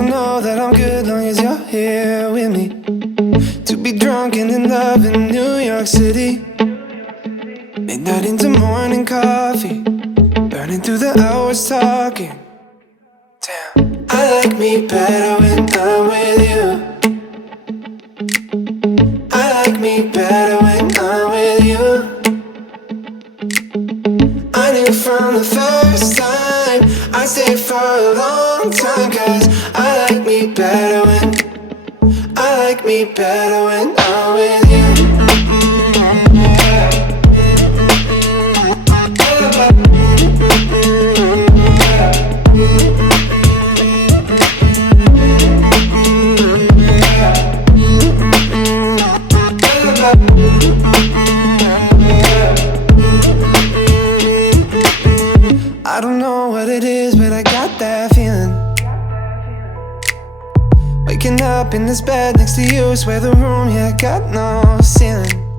don't know that I'm good long as you're here with me. To be drunk and in love in New York City. Midnight into morning coffee, burning through the hours talking. Damn, I like me better when I'm with you. I like me better when I'm with you. I knew from the first time I'd stay for a long time, 'cause I like me better when I'm with you. I don't know what it is, but I got that feeling. Waking up in this bed next to you, swear the room, yeah, got no ceiling.